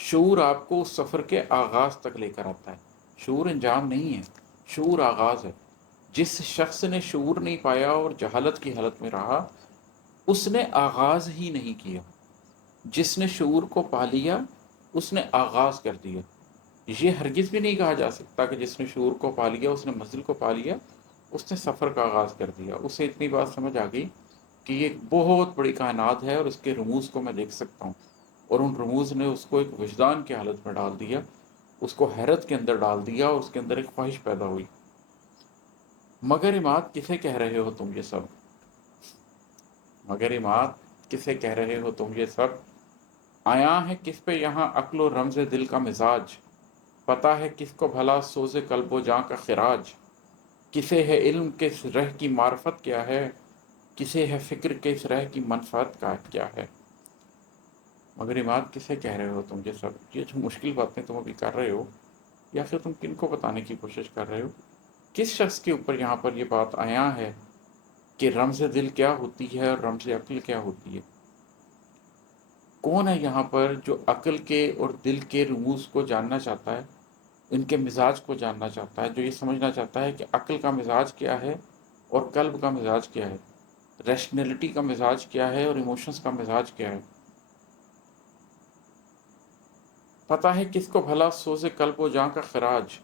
شعور آپ کو اس سفر کے آغاز تک لے کر آتا ہے، شعور انجام نہیں ہے، شعور آغاز ہے۔ جس شخص نے شعور نہیں پایا اور جہالت کی حالت میں رہا، اس نے آغاز ہی نہیں کیا۔ جس نے شعور کو پا لیا، اس نے آغاز کر دیا۔ یہ ہرگز بھی نہیں کہا جا سکتا کہ جس نے شعور کو پا لیا، اس نے منزل کو پا لیا، اس نے سفر کا آغاز کر دیا۔ اسے اتنی بات سمجھ آ گئی کہ یہ ایک بہت بڑی کائنات ہے اور اس کے رموز کو میں دیکھ سکتا ہوں، اور ان رموز نے اس کو ایک وجدان کی حالت میں ڈال دیا، اس کو حیرت کے اندر ڈال دیا، اور اس کے اندر ایک خواہش پیدا ہوئی۔ مگر اماد کسے کہہ رہے ہو تم یہ سب؟ مگر اماد کسے کہہ رہے ہو تم یہ سب؟ آیا ہے کس پہ یہاں عقل و رمز دل کا مزاج؟ پتا ہے کس کو بھلا سوز قلب و جاں کا خراج؟ کسے ہے علم کہ اس رہ کی معرفت کیا ہے؟ کسے ہے فکر کہ اس رہ کی منفعت کا کیا ہے؟ مگر اماد کسے کہہ رہے ہو تم یہ سب؟ یہ جو مشکل باتیں تم ابھی کر رہے ہو، یا پھر تم کن کو بتانے کی کوشش کر رہے ہو؟ کس شخص کے اوپر یہاں پر یہ بات آیا ہے کہ رمز دل کیا ہوتی ہے اور رمز عقل کیا ہوتی ہے؟ کون ہے یہاں پر جو عقل کے اور دل کے رموز کو جاننا چاہتا ہے، ان کے مزاج کو جاننا چاہتا ہے، جو یہ سمجھنا چاہتا ہے کہ عقل کا مزاج کیا ہے اور قلب کا مزاج کیا ہے، ریشنلٹی کا مزاج کیا ہے اور ایموشنز کا مزاج کیا ہے؟ پتہ ہے کس کو بھلا سوز قلب و جاں کا خراج؟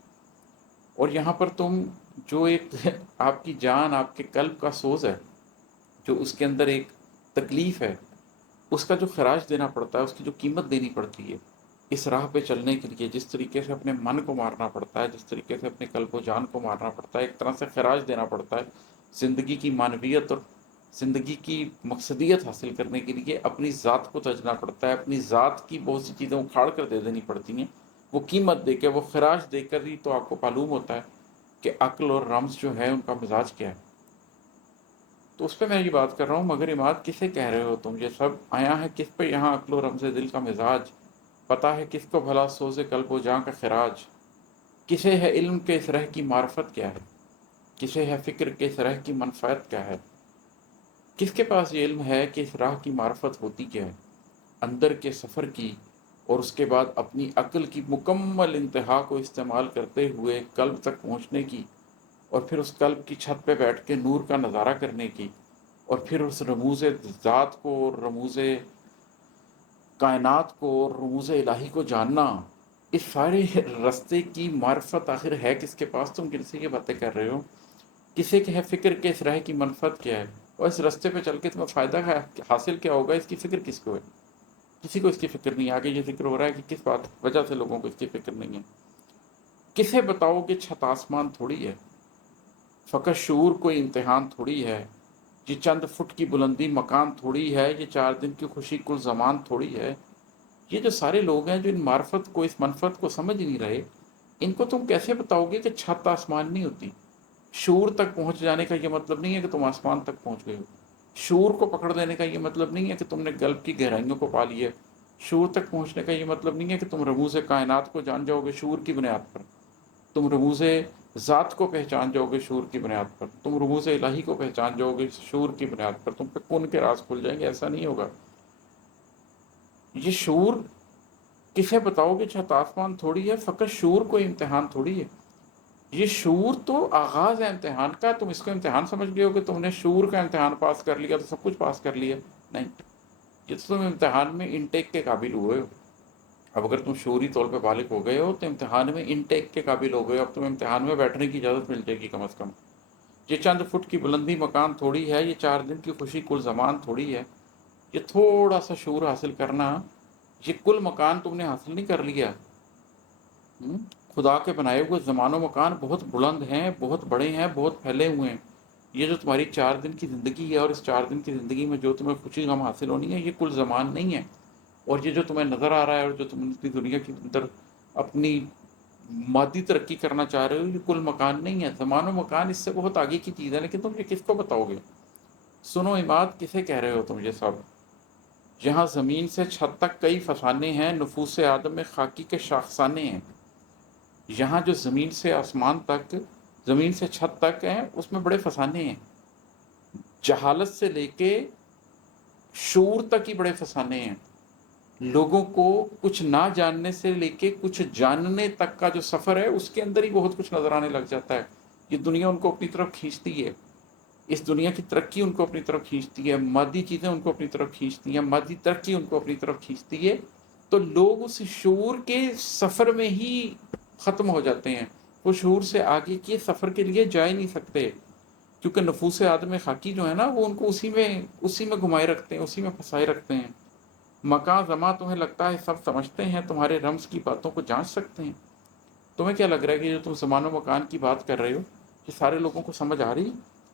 اور یہاں پر تم جو ایک آپ کی جان، آپ کے قلب کا سوز ہے، جو اس کے اندر ایک تکلیف ہے، اس کا جو خراج دینا پڑتا ہے، اس کی جو قیمت دینی پڑتی ہے اس راہ پہ چلنے کے لیے، جس طریقے سے اپنے من کو مارنا پڑتا ہے، جس طریقے سے اپنے قلب و جان کو مارنا پڑتا ہے، ایک طرح سے خراج دینا پڑتا ہے زندگی کی معنویت اور زندگی کی مقصدیت حاصل کرنے کے لیے، اپنی ذات کو تجنا پڑتا ہے، اپنی ذات کی بہت سی چیزیں اکھاڑ کر دے دینی پڑتی ہیں، وہ قیمت دے کے، وہ خراج دے کر ہی تو آپ کو معلوم ہوتا ہے کہ عقل اور رمز جو ہے ان کا مزاج کیا ہے۔ تو اس پہ میں یہ بات کر رہا ہوں، مگر اماد کسے کہہ رہے ہو تم یہ سب؟ آیا ہے کس پہ یہاں عقل و رمز دل کا مزاج؟ پتہ ہے کس کو بھلا سوز قلب و جاں کا خراج؟ کسے ہے علم کے اس رہ کی معرفت کیا ہے؟ کسے ہے فکر کے اس رہ کی منفعت کیا ہے؟ کس کے پاس یہ علم ہے کہ اس راہ کی معرفت ہوتی کیا ہے، اندر کے سفر کی، اور اس کے بعد اپنی عقل کی مکمل انتہا کو استعمال کرتے ہوئے قلب تک پہنچنے کی، اور پھر اس قلب کی چھت پہ بیٹھ کے نور کا نظارہ کرنے کی، اور پھر اس رموز ذات کو اور رموز کائنات کو اور رموز الہی کو جاننا، اس سارے رستے کی معرفت آخر ہے کس کے پاس؟ تم کن سے یہ باتیں کر رہے ہو؟ کسے کہ ہے فکر کے اس راہ کی منفعت کیا ہے؟ اور اس رستے پہ چل کے تمہیں فائدہ حاصل کیا ہوگا، اس کی فکر کس کو ہے؟ کسی کو اس کی فکر نہیں۔ آگے یہ ذکر ہو رہا ہے کہ کس بات وجہ سے لوگوں کو اس کی فکر نہیں ہے۔ کسے بتاؤ کہ چھت آسمان تھوڑی ہے، فقط شعور کوئی امتحان تھوڑی ہے، یہ چند فٹ کی بلندی مکان تھوڑی ہے، یہ 4 دن کی خوشی کل زمان تھوڑی ہے۔ یہ جو سارے لوگ ہیں جو ان معرفت کو، اس منفعت کو سمجھ نہیں رہے، ان کو تم کیسے بتاؤ گے کہ چھت آسمان نہیں ہوتی؟ شعور تک پہنچ جانے کا یہ مطلب نہیں ہے کہ تم آسمان تک پہنچ گئے ہو۔ شعور کو پکڑ لینے کا یہ مطلب نہیں ہے کہ تم نے قلب کی گہرائیوں کو پا لیا ہے۔ شعور تک پہنچنے کا یہ مطلب نہیں ہے کہ تم رموز کائنات کو جان جاؤ گے شعور کی بنیاد پر، تم رموز ذات کو پہچان جاؤ گے شعور کی بنیاد پر، تم رموز الہی کو پہچان جاؤ گے شعور کی بنیاد پر، تم پہ کن کے راز کھل جائیں گے۔ ایسا نہیں ہوگا۔ یہ شعور کسے بتاؤ کہ چھت آسمان تھوڑی ہے، فقط شعور کوئی امتحان تھوڑی ہے۔ یہ شعور تو آغاز ہے امتحان کا، تم اس کو امتحان سمجھ گئے ہو کہ تم نے شعور کا امتحان پاس کر لیا تو سب کچھ پاس کر لیا؟ نہیں، یہ تو تم امتحان میں انٹیک کے قابل ہوئے ہو۔ اب اگر تم شعوری طور پہ بالغ ہو گئے ہو تو امتحان میں انٹیک کے قابل ہو گئے ہو، اب تمہیں امتحان میں بیٹھنے کی اجازت مل جائے گی کم از کم۔ یہ چند فٹ کی بلندی مکان تھوڑی ہے، یہ 4 دن کی خوشی کل زمان تھوڑی ہے۔ یہ تھوڑا سا شعور حاصل کرنا، یہ کل مکان تم نے حاصل نہیں کر لیا۔ خدا کے بنائے ہوئے زمان و مکان بہت بلند ہیں، بہت بڑے ہیں، بہت پھیلے ہوئے ہیں۔ یہ جو تمہاری 4 دن کی زندگی ہے، اور اس 4 دن کی زندگی میں جو تمہیں خوشی غم حاصل ہونی ہے، یہ کل زمان نہیں ہے۔ اور یہ جو تمہیں نظر آ رہا ہے اور جو تم اپنی دنیا کے اندر اپنی مادی ترقی کرنا چاہ رہے ہو، یہ کل مکان نہیں ہے۔ زمان و مکان اس سے بہت آگے کی چیز ہے، لیکن تم یہ کس کو بتاؤ گے؟ سنو اماد کسے کہہ رہے ہو تم یہ سب؟ جہاں زمین سے چھت تک کئی فسانے ہیں، نفوس آدم میں خاکی کے شاخسانے ہیں۔ یہاں جو زمین سے آسمان تک، زمین سے چھت تک ہیں، اس میں بڑے فسانے ہیں۔ جہالت سے لے کے شعور تک ہی بڑے فسانے ہیں۔ لوگوں کو کچھ نہ جاننے سے لے کے کچھ جاننے تک کا جو سفر ہے اس کے اندر ہی بہت کچھ نظر آنے لگ جاتا ہے. یہ دنیا ان کو اپنی طرف کھینچتی ہے، اس دنیا کی ترقی ان کو اپنی طرف کھینچتی ہے، مادی چیزیں ان کو اپنی طرف کھینچتی ہیں، مادی ترقی ان کو اپنی طرف کھینچتی ہے. تو لوگ اس شعور کے سفر میں ہی ختم ہو جاتے ہیں، وہ شعور سے آگے کے سفر کے لیے جا ہی نہیں سکتے، کیونکہ نفوس آدم خاکی جو ہے نا وہ ان کو اسی میں گھمائے رکھتے ہیں، اسی میں پھنسائے رکھتے ہیں. مکان زماں تمہیں لگتا ہے سب سمجھتے ہیں، تمہارے رمز کی باتوں کو جانچ سکتے ہیں. تمہیں کیا لگ رہا ہے کہ جو تم زمان و مکان کی بات کر رہے ہو یہ سارے لوگوں کو سمجھ آ رہی؟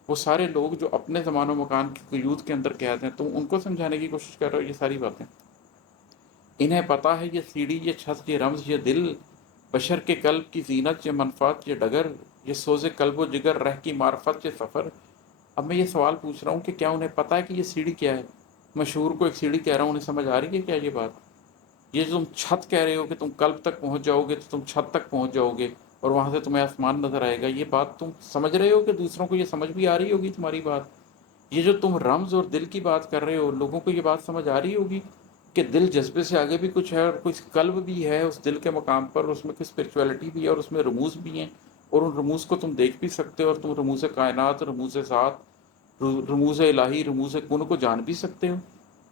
وہ سارے لوگ جو اپنے زمان و مکان کی قیود کے اندر قید ہیں تم ان کو سمجھانے کی کوشش کر رہے ہو یہ ساری باتیں؟ انہیں پتہ ہے یہ سیڑھی، یہ چھت، یہ رمز، یہ دل، بشر کے قلب کی زینت، یہ منفعت، یہ ڈگر، یہ سوز قلب و جگر، رہ کی معرفت، یہ سفر. اب میں یہ سوال پوچھ رہا ہوں کہ کیا انہیں پتہ ہے کہ یہ سیڑھی کیا ہے؟ مشہور کو ایک سیڑھی کہہ رہا ہوں، انہیں سمجھ آ رہی ہے کیا یہ بات؟ یہ جو تم چھت کہہ رہے ہو کہ تم قلب تک پہنچ جاؤ گے تو تم چھت تک پہنچ جاؤ گے اور وہاں سے تمہیں آسمان نظر آئے گا، یہ بات تم سمجھ رہے ہو کہ دوسروں کو یہ سمجھ بھی آ رہی ہوگی تمہاری بات؟ یہ جو تم رمز اور دل کی بات کر رہے ہو لوگوں کو یہ بات سمجھ آ رہی ہوگی کہ دل جذبے سے آگے بھی کچھ ہے اور کچھ قلب بھی ہے اس دل کے مقام پر، اس میں کچھ اسپرچویلٹی بھی ہے اور اس میں رموز بھی ہیں، اور ان رموز کو تم دیکھ بھی سکتے ہو اور تم رموز کائنات، رموز ذات، رموز الہی، رموز کن کو جان بھی سکتے ہو.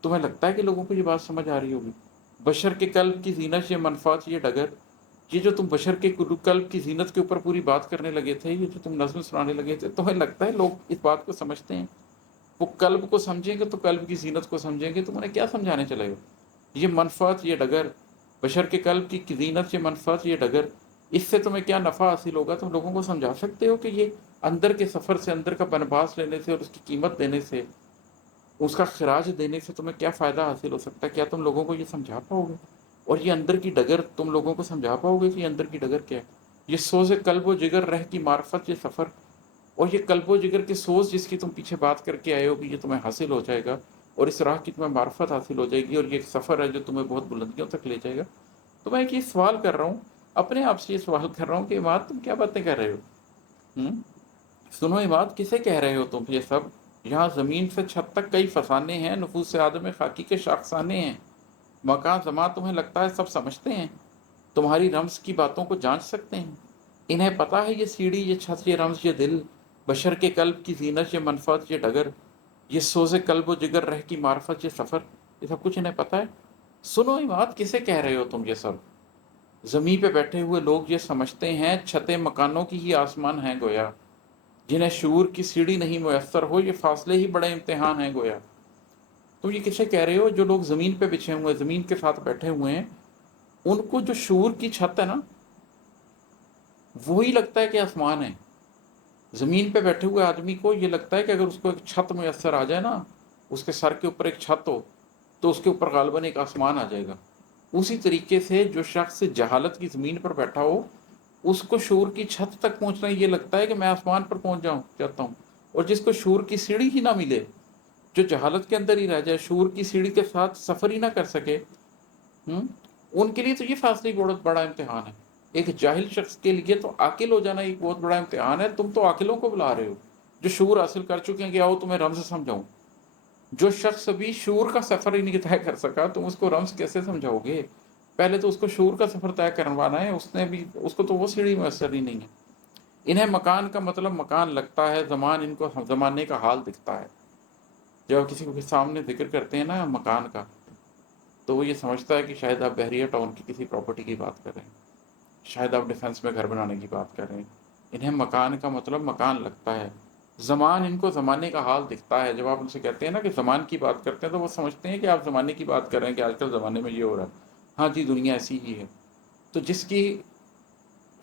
تمہیں لگتا ہے کہ لوگوں کو یہ بات سمجھ آ رہی ہوگی؟ بشر کے قلب کی زینت، یہ منفعت، یہ ڈگر، یہ جو تم بشر کے قلب کی زینت کے اوپر پوری بات کرنے لگے تھے، یہ جو تم نظم سنانے لگے تھے، تمہیں لگتا ہے لوگ اس بات کو سمجھتے ہیں؟ وہ قلب کو سمجھیں گے تو قلب کی زینت کو سمجھیں گے، تم انہیں کیا سمجھانے چلے گا؟ یہ منفعت، یہ ڈگر، بشر کے قلب کی زینت، یہ منفعت، یہ ڈگر، اس سے تمہیں کیا نفع حاصل ہوگا؟ تم لوگوں کو سمجھا سکتے ہو کہ یہ اندر کے سفر سے، اندر کا بنباس لینے سے اور اس کی قیمت دینے سے، اس کا خراج دینے سے تمہیں کیا فائدہ حاصل ہو سکتا ہے؟ کیا تم لوگوں کو یہ سمجھا پاؤ گے؟ اور یہ اندر کی ڈگر تم لوگوں کو سمجھا پاؤ گے کہ یہ اندر کی ڈگر کیا ہے؟ یہ سوز قلب و جگر، رہ کی معرفت، یہ سفر، اور یہ قلب و جگر کے سوز جس کی تم پیچھے بات کر کے آئے ہو کہ یہ تمہیں حاصل ہو جائے گا اور اس راہ کی تمہیں معرفت حاصل ہو جائے گی اور یہ ایک سفر ہے جو تمہیں بہت بلندیوں تک لے جائے گا. تو میں ایک یہ سوال کر رہا ہوں، اپنے آپ سے یہ سوال کر رہا ہوں کہ اماد تم کیا باتیں کر رہے ہو؟ سنو اماد، کسے کہہ رہے ہو تم یہ سب؟ یہاں زمین سے چھت تک کئی فسانے ہیں، نفوس آدم خاکی کے شاخسانے ہیں. مکان زماں تمہیں لگتا ہے سب سمجھتے ہیں، تمہاری رمز کی باتوں کو جانچ سکتے ہیں. انہیں پتہ ہے یہ سیڑھی، یہ چھت، یہ رمز، یہ دل، بشر کے قلب کی زینت، یہ منفعت، یہ ڈگر، یہ سوز قلب و جگر، رہ کی معرفت، یہ سفر، یہ سب کچھ انہیں پتہ ہے. سنو اماد، کسے کہہ رہے ہو تم یہ سب؟ زمین پہ بیٹھے ہوئے لوگ یہ سمجھتے ہیں چھتیں مکانوں کی ہی آسمان ہیں گویا، جنہیں شعور کی سیڑھی نہیں میسر ہو، یہ فاصلے ہی بڑے امتحان ہیں گویا. تو یہ کسے کہہ رہے ہو؟ جو لوگ زمین پہ بچھے ہوئے، زمین کے ساتھ بیٹھے ہوئے ہیں، ان کو جو شعور کی چھت ہے نا وہی لگتا ہے کہ آسمان ہے. زمین پہ بیٹھے ہوئے آدمی کو یہ لگتا ہے کہ اگر اس کو ایک چھت میسر آ جائے نا، اس کے سر کے اوپر ایک چھت ہو تو اس کے اوپر غالباً ایک آسمان آ جائے گا. اسی طریقے سے جو شخص جہالت کی زمین پر بیٹھا ہو اس کو شعور کی چھت تک پہنچنا یہ لگتا ہے کہ میں آسمان پر پہنچ جاتا ہوں. اور جس کو شعور کی سیڑھی ہی نہ ملے، جو جہالت کے اندر ہی رہ جائے، شعور کی سیڑھی کے ساتھ سفر ہی نہ کر سکے، ان کے لیے تو یہ فاصلے بہت بڑا امتحان ہے. ایک جاہل شخص کے لیے تو عاقل ہو جانا ایک بہت بڑا امتحان ہے. تم تو عاقلوں کو بلا رہے ہو جو شعور حاصل کر چکے ہیں کہ آؤ تمہیں رمز سمجھاؤں. جو شخص ابھی شعور کا سفر ہی نہیں طے کر سکا تم اس کو رمز کیسے سمجھاؤ گے؟ پہلے تو اس کو شعور کا سفر طے کروانا ہے، اس کو تو وہ سیڑھی میسر ہی نہیں ہے. انہیں مکان کا مطلب مکان لگتا ہے، زمان ان کو زمانے کا حال دکھتا ہے. جب کسی کو سامنے ذکر کرتے ہیں نا مکان کا تو وہ یہ سمجھتا ہے کہ شاید آپ بحریہ ٹاؤن کی کسی پراپرٹی کی بات کر رہے ہیں، شاید آپ ڈیفنس میں گھر بنانے کی بات کر رہے ہیں. انہیں مکان کا مطلب مکان لگتا ہے، زمان ان کو زمانے کا حال دکھتا ہے. جب آپ ان سے کہتے ہیں نا کہ زمان کی بات کرتے ہیں تو وہ سمجھتے ہیں کہ آپ زمانے کی بات کر رہے ہیں کہ آج کل زمانے میں یہ ہو رہا ہے. ہاں جی، دنیا ایسی ہی ہے. تو جس کی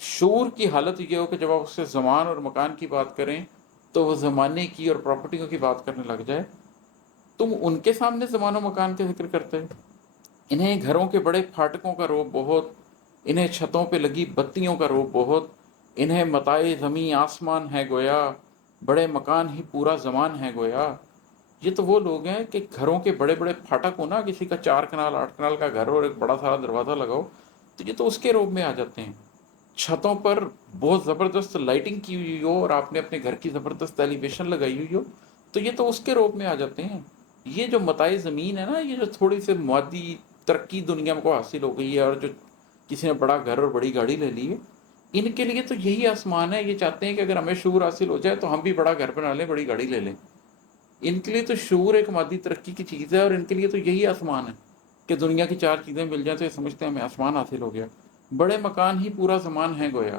شعور کی حالت یہ ہو کہ جب آپ اس سے زمان اور مکان کی بات کریں تو وہ زمانے کی اور پراپرٹیوں کی بات کرنے لگ جائے، تم ان کے سامنے زمان و مکان کے ذکر کرتے ہیں. انہیں گھروں کے بڑے پھاٹکوں کا روب بہت، انہیں چھتوں پہ لگی بتیوں کا روب بہت، انہیں متاع زمیں آسمان ہے گویا، بڑے مکان ہی پورا زمان ہے گویا. یہ تو وہ لوگ ہیں کہ گھروں کے بڑے بڑے پھاٹک ہو نا، کسی کا 4 کنال 8 کنال کا گھر اور ایک بڑا سارا دروازہ لگاؤ تو یہ تو اس کے روب میں آ جاتے ہیں. چھتوں پر بہت زبردست لائٹنگ کی ہوئی ہو اور آپ نے اپنے گھر کی زبردست ایلیویشن لگائی ہوئی ہو تو یہ تو اس کے روب میں آ جاتے ہیں. یہ جو متاع زمین ہے نا، یہ جو تھوڑی سے مادی ترقی دنیا کو حاصل ہو گئی ہے اور جو کسی نے بڑا گھر اور بڑی گاڑی لے لی ہے، ان کے لیے تو یہی آسمان ہے. یہ چاہتے ہیں کہ اگر ہمیں شعور حاصل ہو جائے تو ہم بھی بڑا گھر بنا لیں، بڑی گاڑی لے لیں. ان کے لیے تو شعور ایک مادی ترقی کی چیز ہے، اور ان کے لیے تو یہی آسمان ہے کہ دنیا کی 4 چیزیں مل جائیں تو یہ سمجھتے ہیں ہمیں آسمان حاصل ہو گیا. بڑے مکان ہی پورا زمان ہے گویا.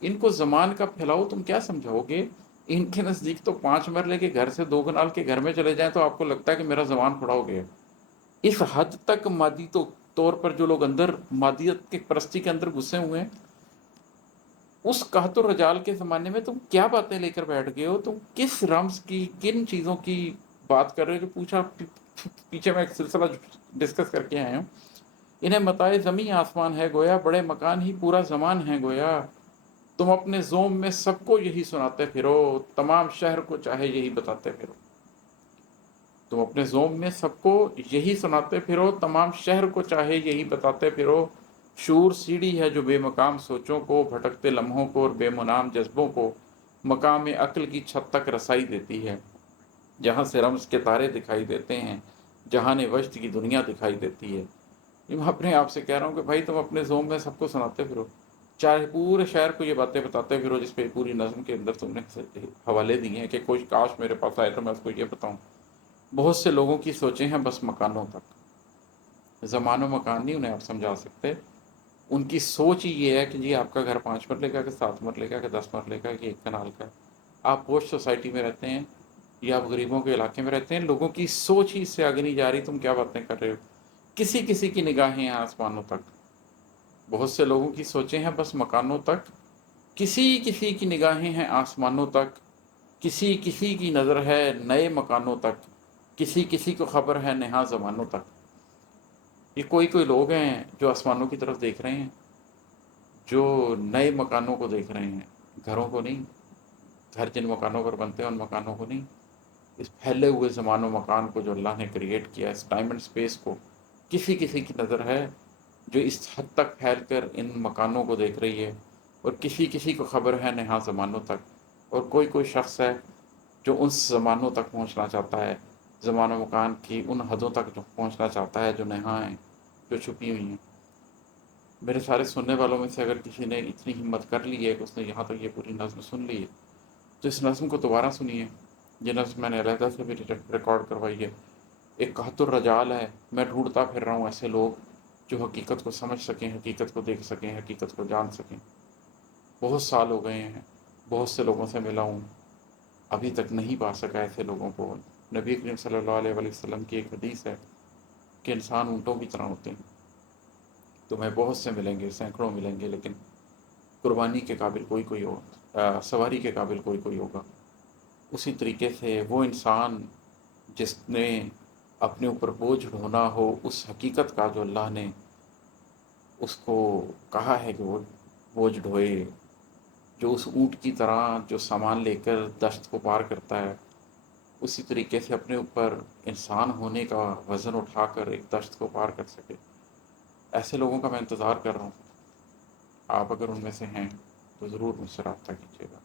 ان کو زمان کا پھیلاؤ تم کیا سمجھاؤ گے؟ ان کے نزدیک تو 5 مرلے کے گھر سے 2 کنال کے گھر میں چلے جائیں تو آپ کو لگتا ہے کہ میرا زمان پڑا ہو گیا. اس حد تک مادی طور پر جو لوگ اندر مادیت کے پرستی کے اندر گھسے ہوئے ہیں، اس قحط و رجال کے زمانے میں تم کیا باتیں لے کر بیٹھ گئے ہو؟ تم کس رمز کی، کن چیزوں کی بات کر رہے ہو؟ جو پوچھا پیچھے میں ایک سلسلہ ڈسکس کر کے آیا ہوں. انہیں متائے زمین آسمان ہے گویا، بڑے مکان ہی پورا زمان ہے گویا. تم اپنے زوم میں سب کو یہی سناتے پھرو، تمام شہر کو چاہے یہی بتاتے پھرو. تم اپنے زوم میں سب کو یہی سناتے پھرو، تمام شہر کو چاہے یہی بتاتے پھرو. شعور سیڑھی ہے جو بے مقام سوچوں کو، بھٹکتے لمحوں کو اور بے منام جذبوں کو مقام عقل کی چھت تک رسائی دیتی ہے. جہاں سے رمز کے تارے دکھائی دیتے ہیں، جہان وجد کی دنیا دکھائی دیتی ہے. میں اپنے آپ سے کہہ رہا ہوں کہ بھائی تم اپنے زوم میں سب کو سناتے پھرو، چاہے پورے شہر کو یہ باتیں بتاتے پھرو جس پہ پوری نظم کے اندر تم نے حوالے دیے ہیں کہ کوئی کاش میرے پاس آئے تو میں اس کو یہ بتاؤں. بہت سے لوگوں کی سوچیں ہیں بس مکانوں تک. زمان و مکان نہیں انہیں آپ سمجھا سکتے. ان کی سوچ ہی یہ ہے کہ جی آپ کا گھر 5 مرلے کا، کہ 7 مرلے کا، کہ 10 مرلے کا، کہ 1 کنال کا. آپ پوش سوسائٹی میں رہتے ہیں یا آپ غریبوں کے علاقے میں رہتے ہیں، لوگوں کی سوچ ہی اس سے آگے نہیں جا رہی. تم کیا باتیں کر رہے ہو؟ کسی کسی کی نگاہیں ہیں آسمانوں تک. بہت سے لوگوں کی سوچیں ہیں بس مکانوں تک، کسی کسی کی نگاہیں ہیں آسمانوں تک. کسی کسی کی نظر ہے نئے مکانوں تک، کسی کسی کو خبر ہے نہا زمانوں تک. یہ کوئی لوگ ہیں جو آسمانوں کی طرف دیکھ رہے ہیں، جو نئے مکانوں کو دیکھ رہے ہیں، گھروں کو نہیں. گھر جن مکانوں پر بنتے ہیں ان مکانوں کو نہیں. اس پھیلے ہوئے زمان و مکان کو جو اللہ نے کریٹ کیا، اس ٹائم اینڈ اسپیس کو کسی کسی کی نظر ہے جو اس حد تک پھیل کر ان مکانوں کو دیکھ رہی ہے، اور کسی کسی کو خبر ہے نہا زمانوں تک. اور کوئی شخص ہے جو ان زمانوں تک پہنچنا چاہتا ہے، زمان و مکان کی ان حدوں تک جو پہنچنا چاہتا ہے جو نہا ہیں، جو چھپی ہوئی ہیں. میرے سارے سننے والوں میں سے اگر کسی نے اتنی ہمت کر لی ہے کہ اس نے یہاں تک یہ پوری نظم سن لی ہے، تو اس نظم کو دوبارہ سنیے. یہ نظم میں نے علیحدہ سے بھی ریکارڈ کروائی ہے. ایک قحط الرجال ہے. میں ڈھونڈتا پھر رہا ہوں ایسے لوگ جو حقیقت کو سمجھ سکیں، حقیقت کو دیکھ سکیں، حقیقت کو جان سکیں. بہت سال ہو گئے ہیں، بہت سے لوگوں سے ملا ہوں، ابھی تک نہیں پا سکا ایسے لوگوں کو. نبی کریم صلی اللہ علیہ وسلم کی ایک حدیث ہے کہ انسان اونٹوں کی طرح ہوتے ہیں. تمہیں بہت سے ملیں گے، سینکڑوں ملیں گے، لیکن قربانی کے قابل کوئی ہوگا، سواری کے قابل کوئی ہوگا. اسی طریقے سے وہ انسان جس نے اپنے اوپر بوجھ ڈھونا ہو اس حقیقت کا جو اللہ نے اس کو کہا ہے کہ وہ بوجھ ڈھوئے، جو اس اونٹ کی طرح جو سامان لے کر دشت کو پار کرتا ہے، اسی طریقے سے اپنے اوپر انسان ہونے کا وزن اٹھا کر ایک دشت کو پار کر سکے. ایسے لوگوں کا میں انتظار کر رہا ہوں. آپ اگر ان میں سے ہیں تو ضرور مجھ سے رابطہ کیجیے گا.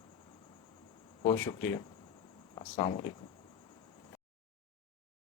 بہت شکریہ. السلام علیکم.